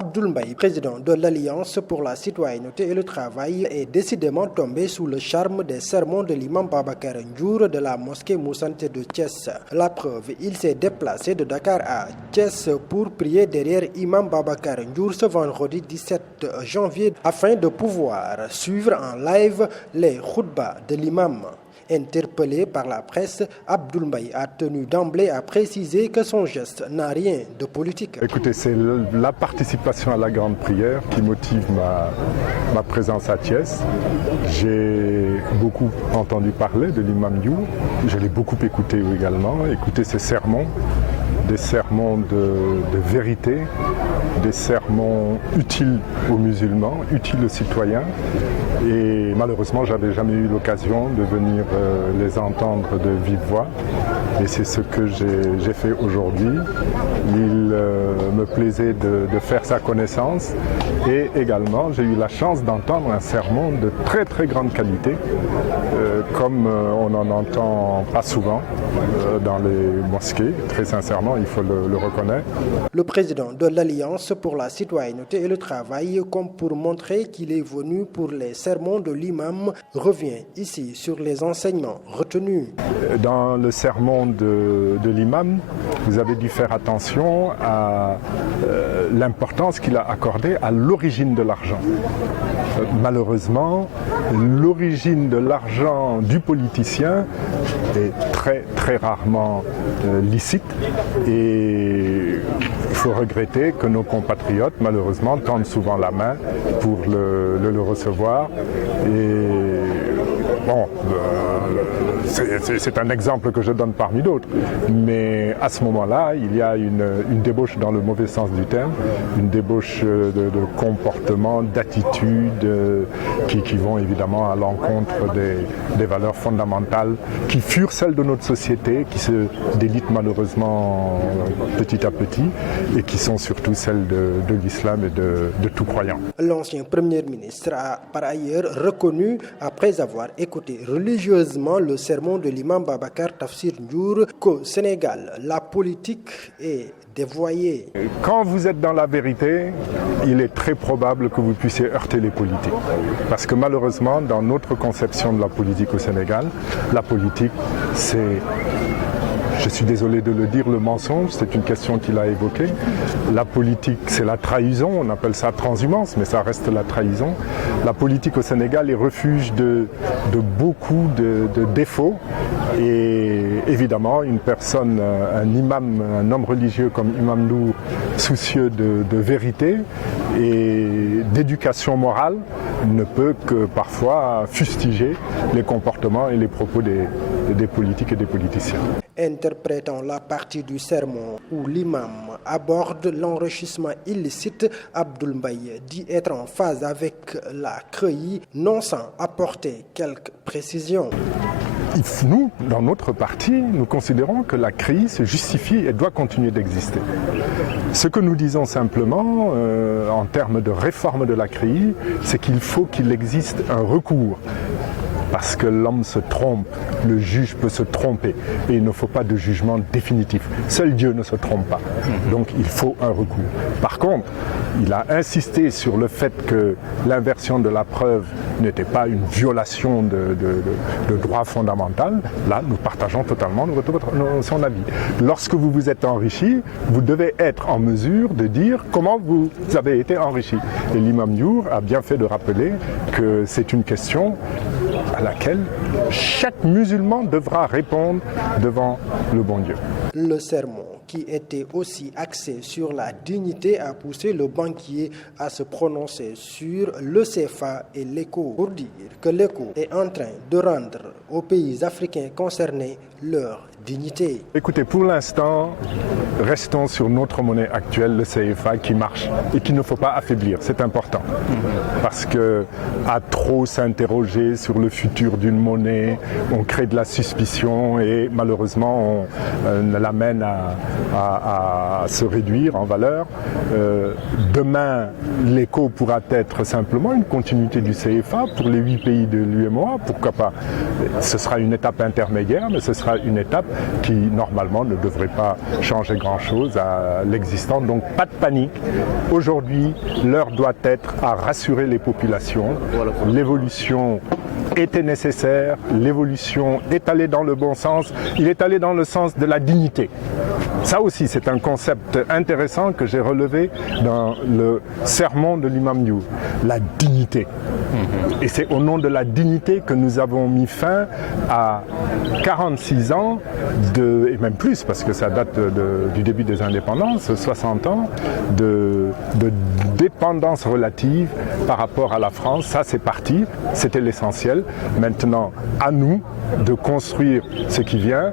Abdoul Mbaye, président de l'Alliance pour la citoyenneté et le travail, est décidément tombé sous le charme des sermons de l'imam Babacar Ndiour de la mosquée Moussanté de Thiès. La preuve, il s'est déplacé de Dakar à Thiès pour prier derrière imam Babacar Ndiour ce vendredi 17 janvier afin de pouvoir suivre en live les khutbas de l'imam. Interpellé par la presse, Abdoul Mbaye a tenu d'emblée à préciser que son geste n'a rien de politique. Écoutez, c'est la participation à la grande prière qui motive ma présence à Thiès. J'ai beaucoup entendu parler de l'imam Ndiour, je l'ai beaucoup écouté également, écouté ses sermons, des sermons de vérité, des sermons utiles aux musulmans, utiles aux citoyens. Et malheureusement, j'avais jamais eu l'occasion de venir les entendre de vive voix. Et c'est ce que j'ai fait aujourd'hui. Il me plaisait de faire sa connaissance. Et également, j'ai eu la chance d'entendre un sermon de très très grande qualité, comme on n'en entend pas souvent dans les mosquées. Très sincèrement, il faut le reconnaître. Le président de l'Alliance pour la citoyenneté et le travail, comme pour montrer qu'il est venu pour les sermons de l'imam, revient ici sur les enseignements retenus. Dans le sermon de l'imam, vous avez dû faire attention à l'importance qu'il a accordée à l'origine de l'argent. Malheureusement, l'origine de l'argent du politicien est très très rarement licite et il faut regretter que nos compatriotes, malheureusement, tendent souvent la main pour le recevoir. Et bon, c'est un exemple que je donne parmi d'autres, mais à ce moment-là, il y a une débauche dans le mauvais sens du terme, une débauche de comportement, d'attitudes qui vont évidemment à l'encontre des valeurs fondamentales qui furent celles de notre société, qui se délitent malheureusement petit à petit et qui sont surtout celles de l'islam et de tout croyant. L'ancien Premier ministre a par ailleurs reconnu, après avoir écouté religieusement le sermon de l'imam Babacar Tafsir Ndiour, qu'au Sénégal, la politique est dévoyée. Quand vous êtes dans la vérité, il est très probable que vous puissiez heurter les politiques. Parce que malheureusement, dans notre conception de la politique au Sénégal, la politique, c'est... Je suis désolé de le dire, le mensonge, c'est une question qu'il a évoquée. La politique, c'est la trahison, on appelle ça transhumance, mais ça reste la trahison. La politique au Sénégal est refuge de beaucoup de défauts. Et évidemment, une personne, un imam, un homme religieux comme Imam Ndiour, soucieux de vérité et d'éducation morale, ne peut que parfois fustiger les comportements et les propos des politiques et des politiciens. Interprétant la partie du sermon où l'imam aborde l'enrichissement illicite, Abdoul Mbaye dit être en phase avec la CREI, non sans apporter quelques précisions. Nous, dans notre parti, nous considérons que la CREI se justifie et doit continuer d'exister. Ce que nous disons simplement, en termes de réforme de la CREI, c'est qu'il faut qu'il existe un recours. Parce que l'homme se trompe, le juge peut se tromper et il ne faut pas de jugement définitif. Seul Dieu ne se trompe pas, donc il faut un recours. Par contre, il a insisté sur le fait que l'inversion de la preuve n'était pas une violation de droit fondamental. Là, nous partageons totalement son avis. Lorsque vous vous êtes enrichi, vous devez être en mesure de dire comment vous avez été enrichi. Et l'imam Ndiour a bien fait de rappeler que c'est une question à laquelle chaque musulman devra répondre devant le bon Dieu. Le sermon, qui était aussi axé sur la dignité, a poussé le banquier à se prononcer sur le CFA et l'éco, pour dire que l'éco est en train de rendre aux pays africains concernés leur dignité. Écoutez, pour l'instant, restons sur notre monnaie actuelle, le CFA, qui marche et qu'il ne faut pas affaiblir. C'est important. Parce que à trop s'interroger sur le futur d'une monnaie, on crée de la suspicion et malheureusement on l'amène à se réduire en valeur. Demain, l'éco pourra être simplement une continuité du CFA pour les 8 pays de l'UEMOA. Pourquoi pas? Ce sera une étape intermédiaire, mais ce sera une étape qui normalement ne devrait pas changer grand-chose à l'existant. Donc pas de panique. Aujourd'hui, l'heure doit être à rassurer les populations. L'évolution était nécessaire, l'évolution est allée dans le bon sens, il est allé dans le sens de la dignité. Ça aussi, c'est un concept intéressant que j'ai relevé dans le sermon de l'imam Diouf, la dignité. Et c'est au nom de la dignité que nous avons mis fin à 46 ans, et même plus, parce que ça date du début des indépendances, 60 ans de dépendance relative par rapport à la France. Ça, c'est parti, c'était l'essentiel. Maintenant, à nous de construire ce qui vient.